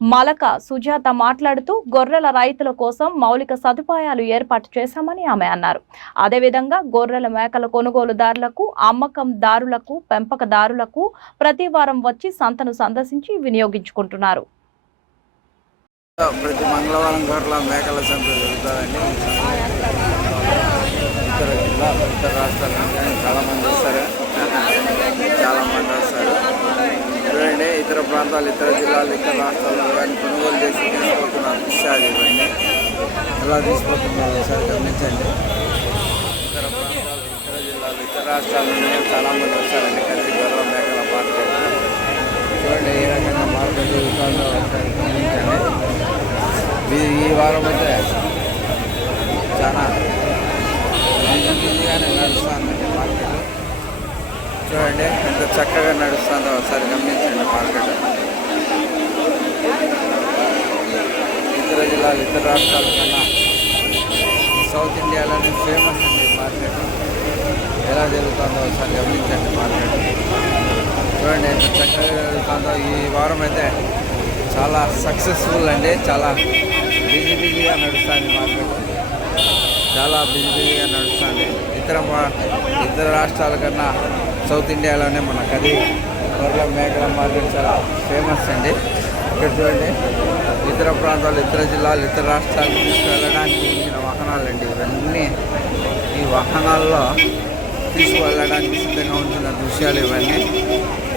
Malaka Sujatha మాట్లాడుతూ గొర్రెల రైతుల కోసం మౌలిక సదుపాయాలు ఏర్పాటు చేశామని ఆమె అన్నారు. అదేవిధంగా గొర్రెల మేకల కొనుగోలుదారులకు అమ్మకందారులకు పెంపకదారులకు ప్రతి వారం వచ్చి సంతను సందర్శించి వినియోగించుకుంటున్నారు. ప్రతి మంగళవారం గొర్రెల మేకల సంత జరుగుతుందండి. ఇతర జిల్లా ఇతర రాష్ట్రాల నుంచి చాలామంది వస్తారు. చాలామంది వస్తారు. చూడండి ఇతర ప్రాంతాలు ఇతర జిల్లాలు ఇతర రాష్ట్రాల్లో కానీ కొనుగోలు చేసి తీసుకుంటున్నారు విషయాలు ఇవన్నీ. ఎలా తీసుకుంటున్నారు ఒకసారి గమనించండి. ఇతర ప్రాంతాలు ఇతర జిల్లాలు ఇతర రాష్ట్రాల నుంచి కానీ చాలా మంది వస్తారండి కలిసి గొర్రెల మేకల మార్కెట్ చూడండి ఏ రకంగా మార్కెట్ జరుగుతుందో ఒకసారి గమనించండి. ఈ- ఈ వారం అయితే చాలా నడుస్తుంది. చూడండి ఎంత చక్కగా నడుస్తుందో ఒకసారి గమనించండి మార్కెట్. ఇతర జిల్లాలు ఇతర రాష్ట్రాల కన్నా సౌత్ ఇండియాలోనే ఫేమస్ అండి మార్కెట్. ఎలా జరుగుతుందో ఒకసారి గమనించండి మార్కెట్. చూడండి ఎంత చక్కగా జరుగుతుందో ఈ వారం అయితే చాలా సక్సెస్ఫుల్ అండి. చాలా బిజీ బిజీగా నడుస్తుంది మార్కెట్. చాలా బిజీ బిజీగా నడుస్తుంది. ఇతర మా- ఇతర రాష్ట్రాల కన్నా సౌత్ ఇండియాలోనే మన కది గొర్రెల మేకల మార్కెట్ చాలా ఫేమస్ అండి. ఇక్కడ చూడండి ఇతర ప్రాంతాలు ఇతర జిల్లాలు ఇతర రాష్ట్రాలకు తీసుకువెళ్ళడానికి ఉంచిన వాహనాలు అండి ఇవన్నీ ఈ వాహనాల్లో తీసుకువెళ్ళడానికి సిద్ధంగా ఉంటున్న దృశ్యాలు ఇవన్నీ.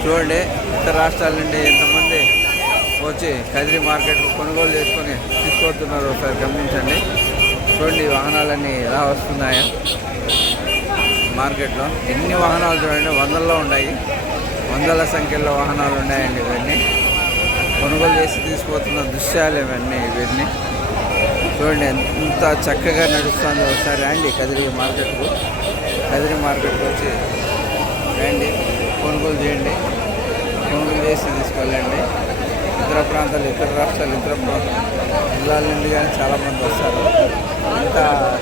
చూడండి ఇతర రాష్ట్రాల నుండి ఎంతమంది వచ్చి కదిరి మార్కెట్ కొనుగోలు చేసుకొని తీసుకొస్తున్నారు ఒకసారి గమనించండి. చూడండి వాహనాలన్నీ ఎలా వస్తున్నాయో. మార్కెట్లో ఎన్ని వాహనాలు చూడండి వందల్లో ఉన్నాయి. వందల సంఖ్యలో వాహనాలు ఉన్నాయండి ఇవన్నీ. కొనుగోలు చేసి తీసుకుపోతున్న దృశ్యాలు ఇవన్నీ ఇవన్నీ. చూడండి ఎంత చక్కగా నడుస్తుందో ఒకసారి రండి కదిరి మార్కెట్కు. కదిరి మార్కెట్కి వచ్చి రండి కొనుగోలు చేయండి. కొనుగోలు చేసి తీసుకెళ్ళండి. ఇతర ప్రాంతాలు ఇతర రాష్ట్రాలు ఇతర జిల్లాల నుండి కానీ చాలామంది వస్తారు. ఎంత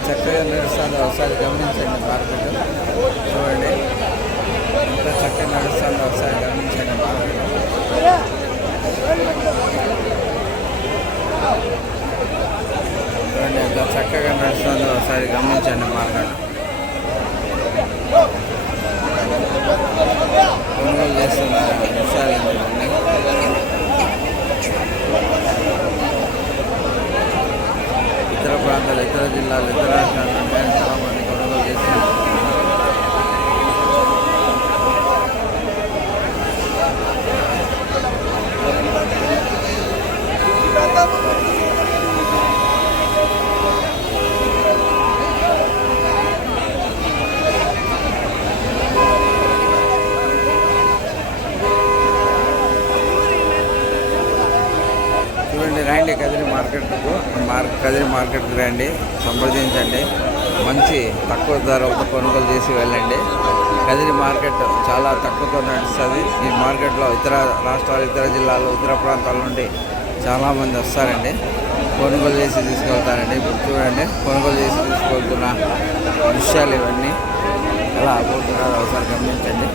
చక్కగా నడుస్తుందో ఒకసారి గమనించండి మార్కెట్. చూడండి. ఎంత చక్కగా నడుస్తుందో ఒకసారి గమనించండి. మార్కెట్ చూడండి ఎంత చక్కగా నడుస్తుందో ఒకసారి గమనించండి మార్కెట్ కొనుగోలు చేస్తున్నారు. విషయాలు ఇవన్నీ ఇతర ప్రాంతాలు ఇతర జిల్లాలు ఇతర రాష్ట్రాలు నుండి కానీ చాలా మంది కొనుగోలు చేస్తున్నారు చూడండి రండి కదిరి మార్కెట్కు మార్ దగ్గరికి రండి సంప్రదించండి. మంచి తక్కువ ధరలతో కొనుగోలు చేసి వెళ్ళండి. కదిరి మార్కెట్ చాలా తక్కువతో నడుస్తుంది. ఈ మార్కెట్లో ఇతర రాష్ట్రాలు ఇతర జిల్లాలు ఇతర ప్రాంతాల నుండి చాలామంది వస్తారండి. కొనుగోలు చేసి తీసుకెళ్తారండి. ఇప్పుడు చూడండి కొనుగోలు చేసి తీసుకెళ్తున్న విషయాలు ఇవన్నీ. ఎలా అవుతున్నారో ఒకసారి గమనించండి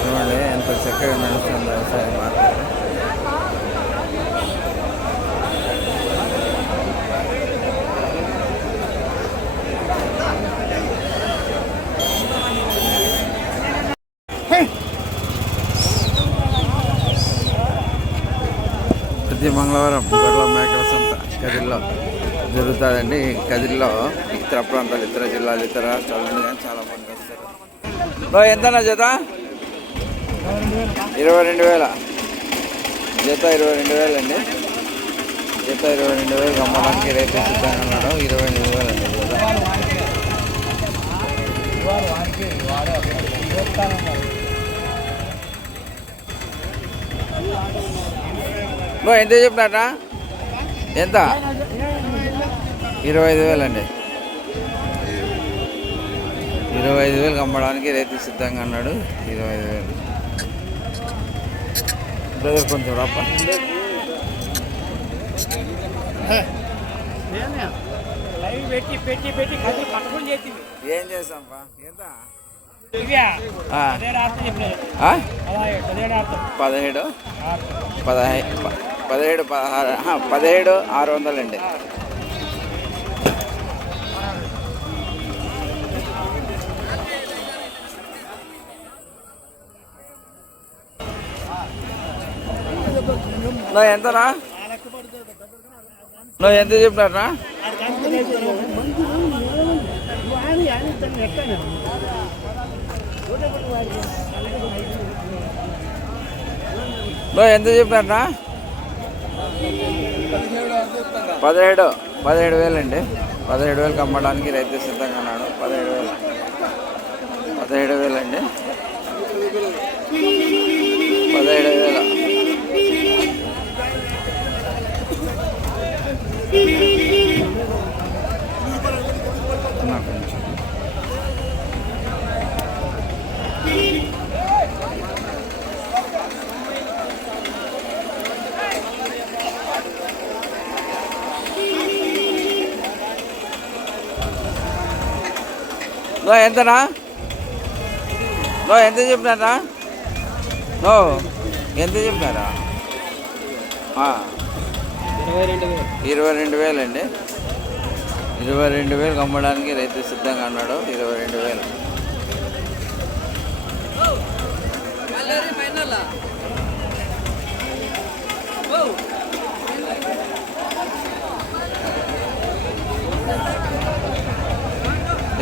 చూడండి ఎంత చక్కగా నడుస్తుంది వ్యవసాయ మార్కెట్ ప్రతి మంగళవారం గొర్రెల మేకల సంత కదిరిలో జరుగుతుందండి. కదిరిలో ఇతర ప్రాంతాలు ఇతర జిల్లాలు ఇతర రాష్ట్రాల నుండి కానీ చాలా మంది వస్తారు. ఎంతనా జత? ఇరవై రెండు వేల. జత ఇరవై రెండు వేలండి. జత జత ఇరవై రెండు వేలు అమ్మడానికి రేపు సిద్ధంగా ఉన్నాడు ఇరవై ఎనిమిది వేలు అండి జత. నువ్వు ఎంత చెప్పినట ఎంత? ఇరవై ఐదు వేలు అండి. ఇరవై ఐదు వేలకు అమ్మడానికి రైతు సిద్ధంగా అన్నాడు ఇరవై ఐదు వేలు. బ్రదర్ కొంచెం రాప. ఏం చేస్తాంపా? ఎంత? పదిహేడు. ఆడుతూ పదిహేడు పదిహేడు ప- పదిహేడు పదహారు పదిహేడు ఆరు వందలండి. నువ్వు ఎంతరా? నువ్వు ఎంత చెప్పినారా నువ్వు ఎంత చెప్పినారా పదిహేడు పదిహేడు వేలు అండి పదిహేడు వేలకు అమ్మడానికి రైతు సిద్ధంగా ఉన్నాడు. పదిహేడు వేలు. పదిహేడు వేలండి. పదిహేడు వేల. నో ఎంతనా? నో ఎంత చెప్పినారా? నో ఎంత చెప్పినారా? ఇరవై రెండు వేలు ఇరవై రెండు వేలు అండి ఇరవై రెండు వేలు అమ్మడానికి రైతు సిద్ధంగా అన్నాడు ఇరవై రెండు వేలు.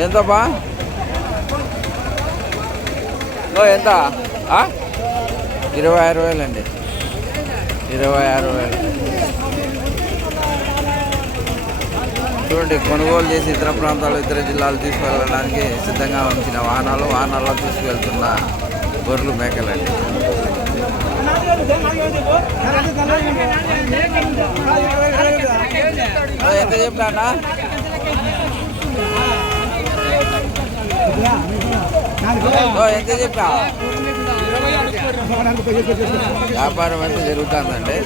ఎంతప్పా ఎంత? ఇరవై ఆరు వేలు అండి ఇరవై ఆరు వేలు. చూడండి కొనుగోలు చేసి ఇతర ప్రాంతాలు ఇతర జిల్లాలు తీసుకువెళ్ళడానికి సిద్ధంగా ఉంచిన వాహనాలు వాహనాల్లో తీసుకువెళ్తున్న గొర్రెలు మేకలండి. ఎంత చెప్పినా వ్యాపారం అయితే జరుగుతుందండి.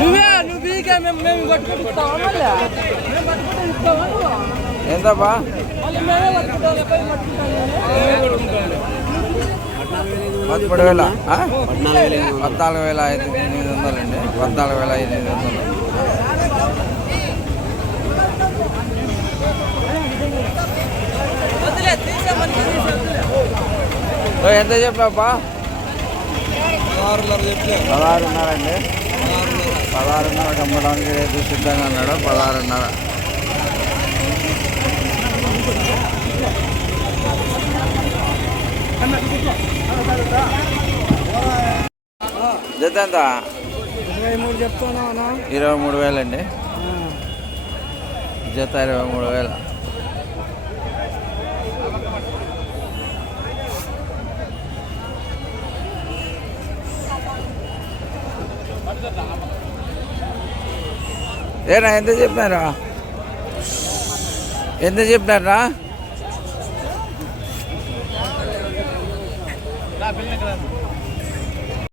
నువ్వే నువ్వు బీకే మేము మేము పట్టుకుంటాం పదమూడు వేల? పద్నాలుగు వేల ఐదు ఎనిమిది వందలండి. పద్నాలుగు వేల ఎనిమిది వందలు. ఎంత చెప్పాపా పదహారున్నర అండి పదహారున్నర అమ్మడానికి రేపు సిద్ధంగా ఉన్నాడు. పదహారున్నర. జత ఎంత ఇరవై మూడు చెప్తున్నాను ఇరవై మూడు వేలండి. జత ఇరవై మూడు వేల. ఏనా ఎంత చెప్పినారా? ఎంత చెప్పినారా?